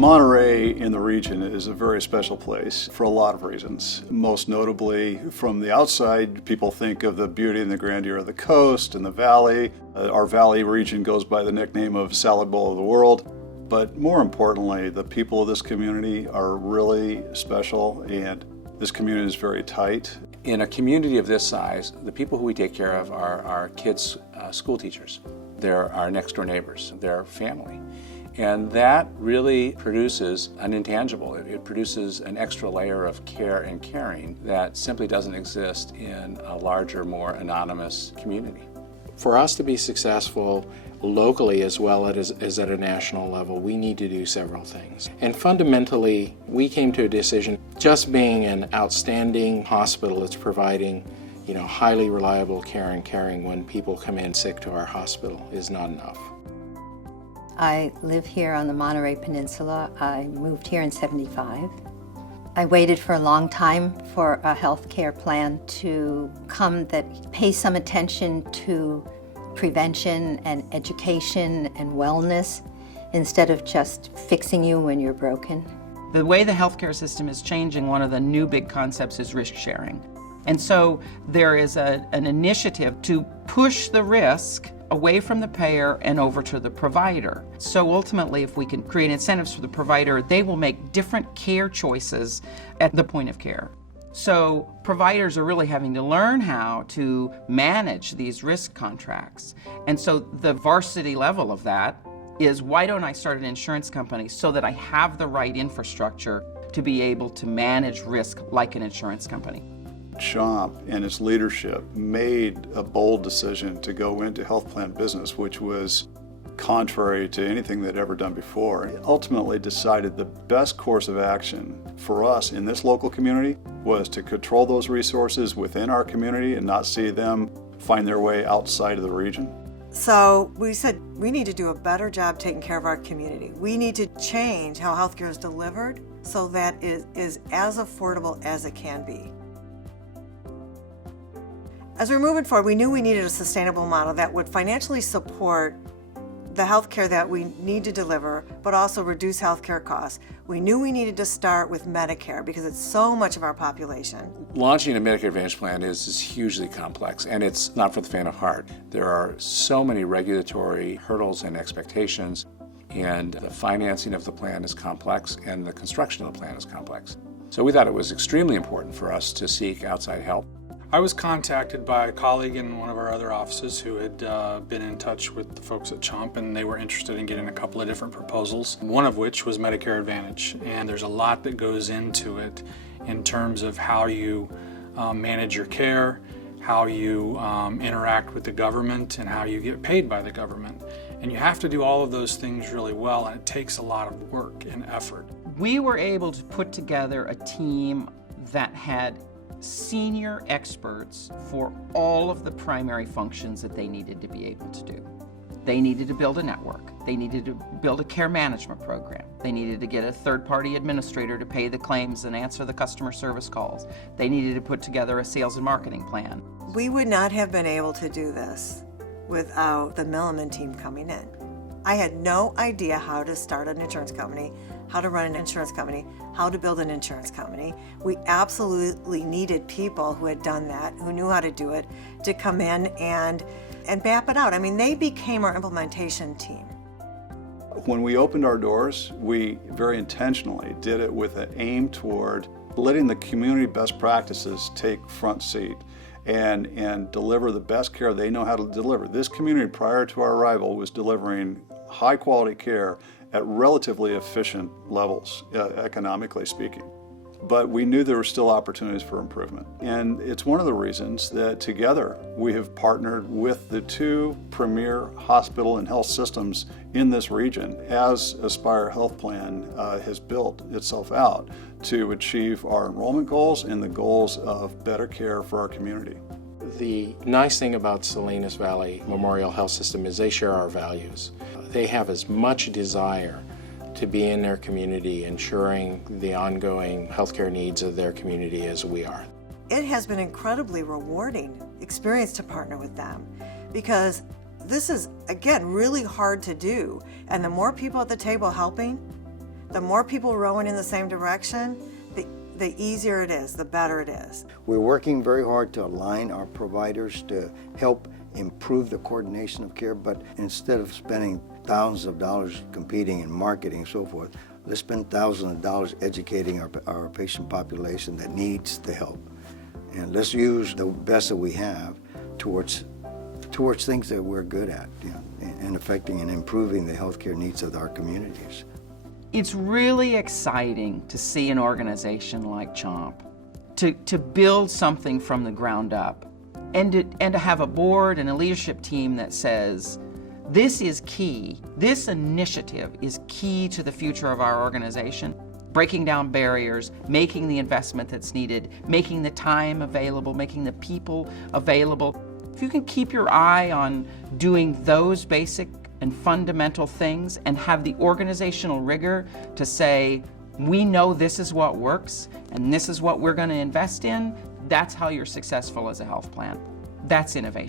Monterey in the region is a very special place for a lot of reasons. Most notably, from the outside, people think of the beauty and the grandeur of the coast and the valley. Our valley region goes by the nickname of Salad Bowl of the World. But more importantly, the people of this community are really special, and this community is very tight. In a community of this size, the people who we take care of are our kids' school teachers. They're our next door neighbors, they're family. And that really produces an intangible. It produces an extra layer of care and caring that simply doesn't exist in a larger, more anonymous community. For us to be successful locally as well as at a national level, we need to do several things. And fundamentally, we came to a decision, just being an outstanding hospital that's providing highly reliable care and caring when people come in sick to our hospital is not enough. I live here on the Monterey Peninsula. I moved here in '75. I waited for a long time for a health care plan to come that pays some attention to prevention and education and wellness instead of just fixing you when you're broken. The way the healthcare system is changing, one of the new big concepts is risk sharing. And so there is an initiative to push the risk away from the payer and over to the provider. So ultimately, if we can create incentives for the provider, they will make different care choices at the point of care. So providers are really having to learn how to manage these risk contracts. And so the varsity level of that is, why don't I start an insurance company so that I have the right infrastructure to be able to manage risk like an insurance company? CHOMP and its leadership made a bold decision to go into health plan business, which was contrary to anything they'd ever done before. It ultimately decided the best course of action for us in this local community was to control those resources within our community and not see them find their way outside of the region. So we said we need to do a better job taking care of our community. We need to change how healthcare is delivered so that it is as affordable as it can be. As we're moving forward, we knew we needed a sustainable model that would financially support the healthcare that we need to deliver, but also reduce healthcare costs. We knew we needed to start with Medicare because it's so much of our population. Launching a Medicare Advantage plan is hugely complex, and it's not for the faint of heart. There are so many regulatory hurdles and expectations, and the financing of the plan is complex, and the construction of the plan is complex. So we thought it was extremely important for us to seek outside help. I was contacted by a colleague in one of our other offices who had been in touch with the folks at CHOMP, and they were interested in getting a couple of different proposals, one of which was Medicare Advantage. And there's a lot that goes into it in terms of how you manage your care, how you interact with the government, and how you get paid by the government. And you have to do all of those things really well, and it takes a lot of work and effort. We were able to put together a team that had senior experts for all of the primary functions that they needed to be able to do. They needed to build a network. They needed to build a care management program. They needed to get a third-party administrator to pay the claims and answer the customer service calls. They needed to put together a sales and marketing plan. We would not have been able to do this without the Milliman team coming in. I had no idea how to start an insurance company, how to run an insurance company, how to build an insurance company. We absolutely needed people who had done that, who knew how to do it, to come in and map it out. I mean, they became our implementation team. When we opened our doors, we very intentionally did it with an aim toward letting the community best practices take front seat and deliver the best care they know how to deliver. This community, prior to our arrival, was delivering high quality care at relatively efficient levels, economically speaking. But we knew there were still opportunities for improvement. And it's one of the reasons that together we have partnered with the two premier hospital and health systems in this region as Aspire Health Plan has built itself out to achieve our enrollment goals and the goals of better care for our community. The nice thing about Salinas Valley Memorial Health System is they share our values. They have as much desire to be in their community, ensuring the ongoing healthcare needs of their community as we are. It has been incredibly rewarding experience to partner with them because this is, again, really hard to do. And the more people at the table helping, The more people rowing in the same direction, the easier it is, the better it is. We're working very hard to align our providers to help improve the coordination of care, but instead of spending thousands of dollars competing in marketing and so forth, let's spend thousands of dollars educating our patient population that needs the help. And let's use the best that we have towards things that we're good at, you know, and affecting and improving the healthcare needs of our communities. It's really exciting to see an organization like CHOMP to build something from the ground up and to have a board and a leadership team that says, this is key, this initiative is key to the future of our organization, breaking down barriers, making the investment that's needed, making the time available, making the people available. If you can keep your eye on doing those basic and fundamental things and have the organizational rigor to say, we know this is what works and this is what we're going to invest in, that's how you're successful as a health plan. That's innovation.